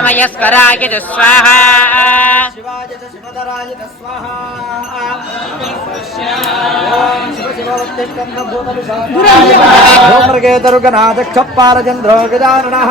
भास्कराय च स्वाहा शिवाय च शिवधराय च स्वाहा ॐ शिव शिवोत्तिष्ठन्नभूतविशाखामृगे दुर्गनाथक्षपालचन्द्रो गजाननः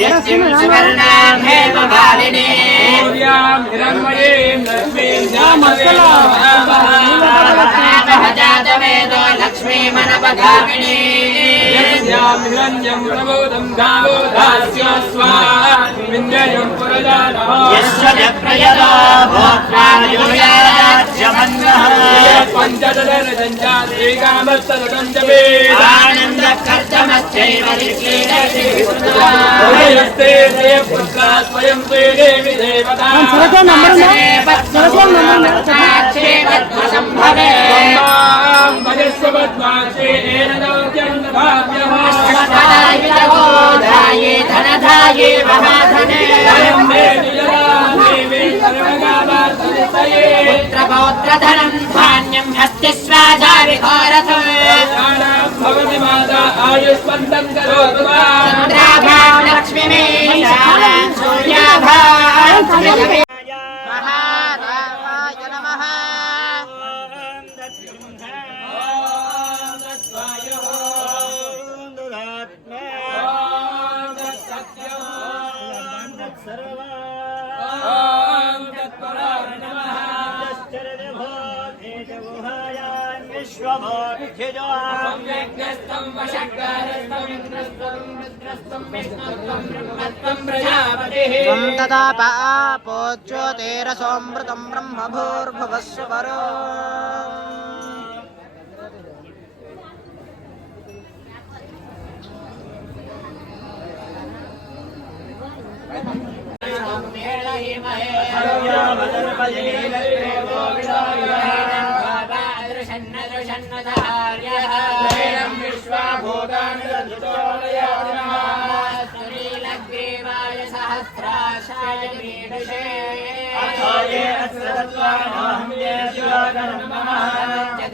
यस्मिं सुवर्णां हेममालिनी सूर्यां हिरण्मयीं लक्ष्मीं श्यामस्तलां जातवेदो लक्ष्मीमनपधामिनी यस्यां हिरण्यं प्रबोधं गावो दास्य स्वामिन्द्रयं पुरजा यस्य जप्रयदा भोक्त्रायुजाच्यमन्नः पञ्चदलरजञ्जात्रीकामस्तदञ्जवे आनन्दकर्तमश्चैव विश्लेषे ధాయే ధనధాయే మహాధనే. పుత్రపౌత్రధనం ధాన్యం హస్తి స్వాజా విఘోరథ భవతి మాత ఆయుష్మంతం కరోతు వా చంద్రాభాం లక్ష్మీ సూర్యాభాం त्वं तदा पापोज्योतेरसोऽमृतं ब्रह्मभूर्भुवस्वरो Thank you. नीलग्रीवाय सहस्राशाय मेढुषे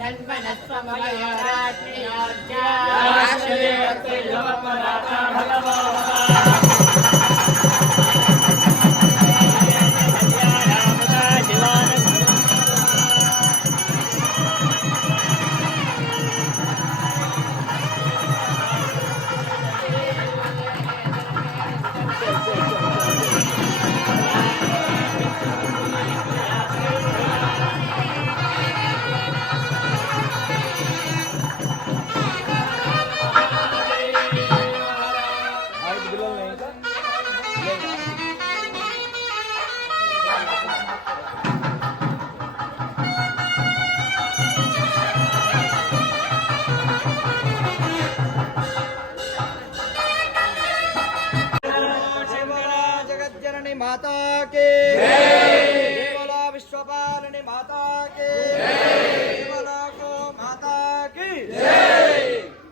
धन्वनस्वमयोराज्ञयोज्या కే విశ్వపాలని మాతాకి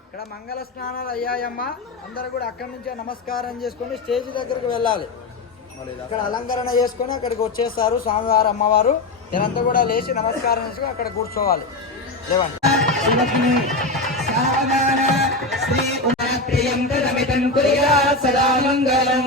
ఇక్కడ మంగళ స్నానాలు అయ్యాయమ్మా. అందరూ కూడా అక్కడి నుంచే నమస్కారం చేసుకొని స్టేజ్ దగ్గరకు వెళ్ళాలి. ఇక్కడ అలంకరణ చేసుకొని అక్కడికి వచ్చేస్తారు స్వామివారు అమ్మవారు. నేనంతా కూడా లేచి నమస్కారం చేసుకుని అక్కడ కూర్చోవాలి. లేవండి. సదా మంగళం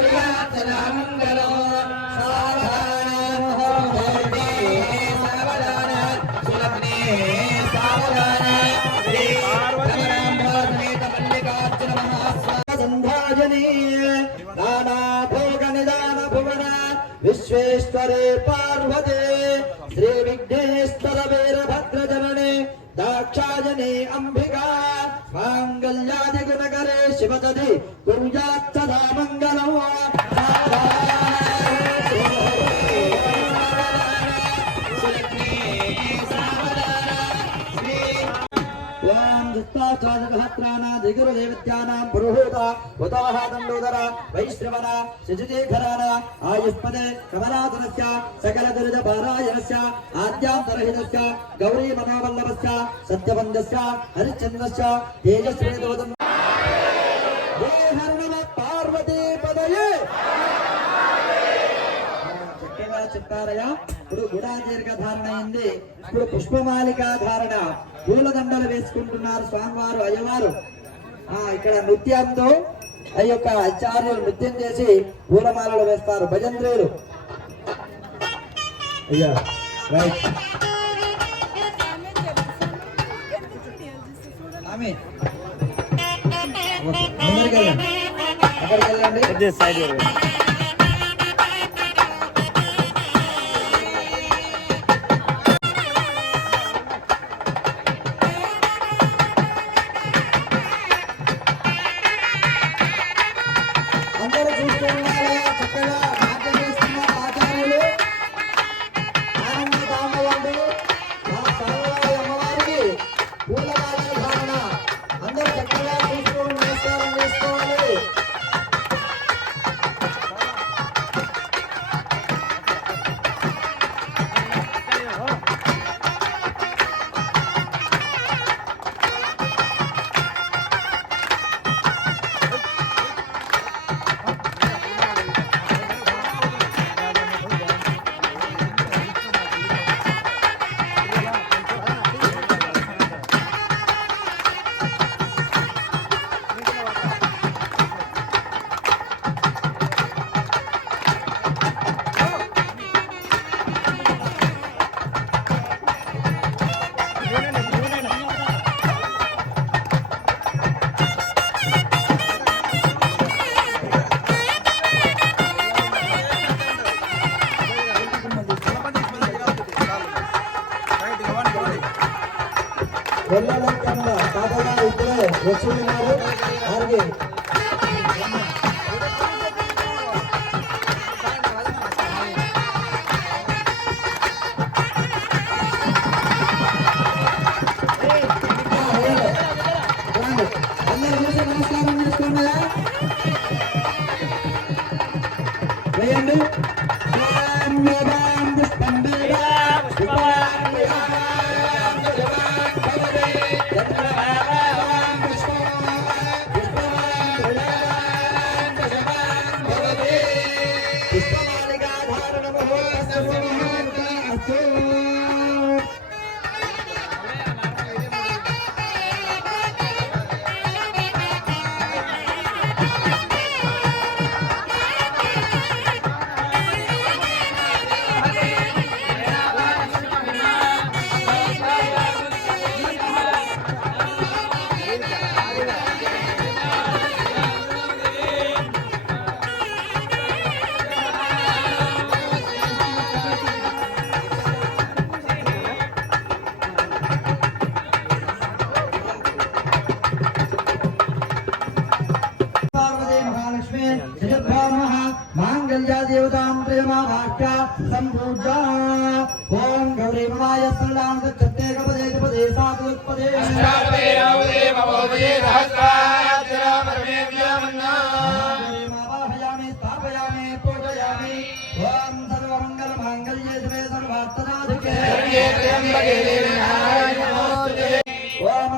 विघ्नेश्वरे पार्वते श्री विघ्नेश्वर वीरभद्रजनने अंबिका मांगल्यादि गुणकरे शिवदधि దుస్తాచారహత్రానాదిగురుదేవత్యానాం పురుహూత ఉదాహ దండోదర వైశ్రవణ శశిశేఖరాన ఆయుష్పదే కమలాసనస్య సకల దురిత పారాయణస్య ఆద్యాంతరహితస్య గౌరీ మనోవల్లభస్య సత్యవందస్య హరిశ్చంద్రస్య తేజస్వేదోదం దేహర్ణవ పార్వతీ ఇప్పుడు గుడా దీర్ఘ ధారణ అయింది. ఇప్పుడు పుష్పమాలిక ధారణ. పూలదండలు వేసుకుంటున్నారు స్వామివారు అయ్యవారు. ఇక్కడ నృత్యంతో ఆ యొక్క ఆచార్యులు నృత్యం చేసి పూలమాలలు వేస్తారు. భజంత్రులు. అయ్యా రైట్. ఆమె. అక్కడికి వెళ్ళండి. ఇప్పుడే వచ్చి మమాయ సల్లాం గచ్చతే గపదే గపదే సాతుత్పదే అష్టాపదే రామదే మమోదయే సహస్రాక్షరామరమేవ్యామన్నా మావాహయామి స్థాపయామి పూజయామి. ఓం సర్వమంగళ మాంగళ్యే శివే సర్వార్థసాధికే శరణ్యే త్ర్యంబకే దేవి నారాయణి నమోస్తుతే. ఓం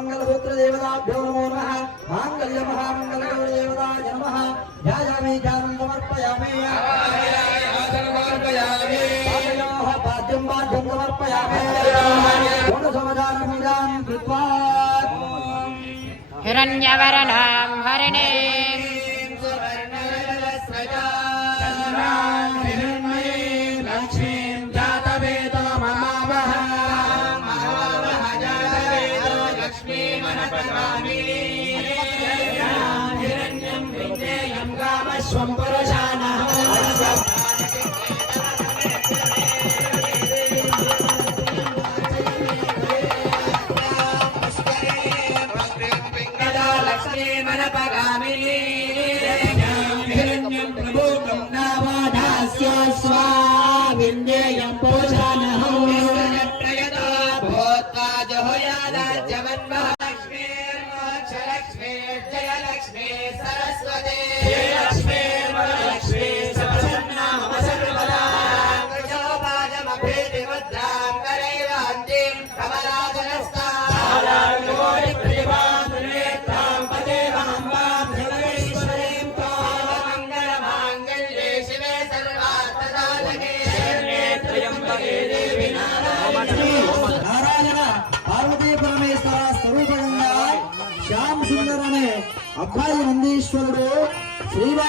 अर्घ्यं समर्पयामि गुणसमदानं निदानं कृत्वा हिरण्यवरणां हरिणीम्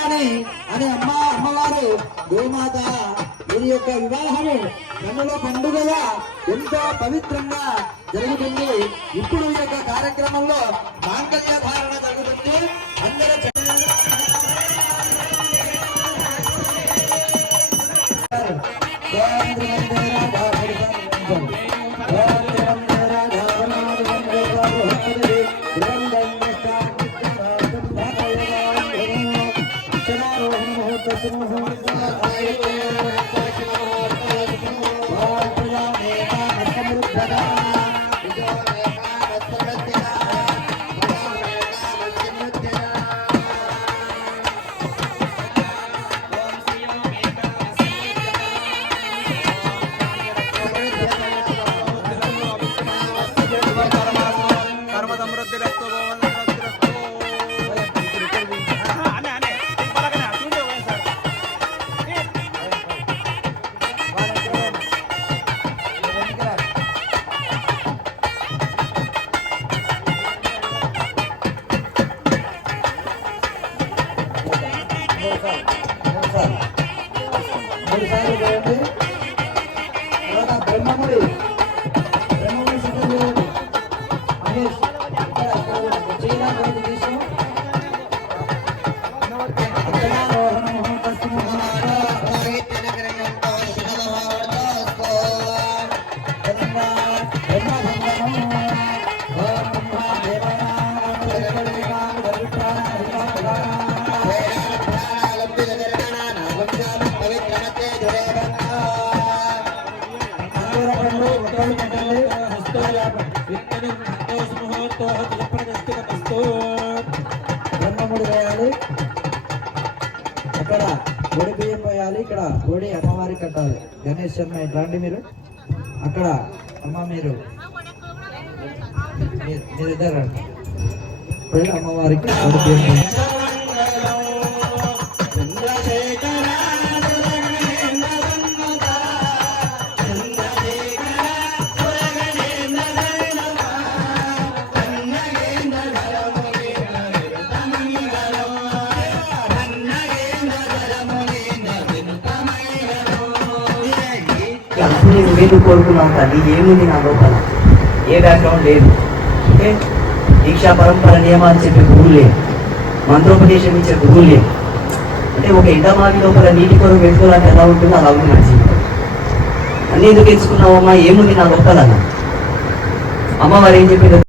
కళ్యాణి అనే అమ్మ అమ్మవారు గోమాత వీరి యొక్క వివాహము కన్నుల పండుగగా ఎంతో పవిత్రంగా జరుగుతుంది. ఇప్పుడు ఈ యొక్క కార్యక్రమంలో మాంగళ్య ధారణ జరుగుతుంది. మూడు బ్రహ్మముడి వేయాలి. అక్కడ ఒడి బియ్యం పోయాలి ఇక్కడ ఒడి అమ్మవారికి కట్టాలి. గణేష్ అమ్మ రండి మీరు. అక్కడ అమ్మ మీరు. మీ- మీరిద్దరు రండి. అమ్మవారికి ఒడి బియ్యం నేను అప్పుడు నేను కోరుకున్నాను తల్లి. ఏముంది నా లోపల? ఏ బ్యాక్గ్రౌండ్ లేదు. అంటే దీక్షా పరంపర నియమాలు చెప్పే గురువు లేదు మంత్రోపదేశం ఇచ్చే గురువు లేదు అంటే ఒక ఎండమావి లోపల నీటి కొరకు వెళ్తున్నట్టు ఎలా ఉంటుందో అలా ఉంది నా జీవితం. అన్ని ఎందుకు ఎంచుకున్నావమ్మా? ఏముంది నా లోపల? అమ్మ వారు ఏం చెప్పిందో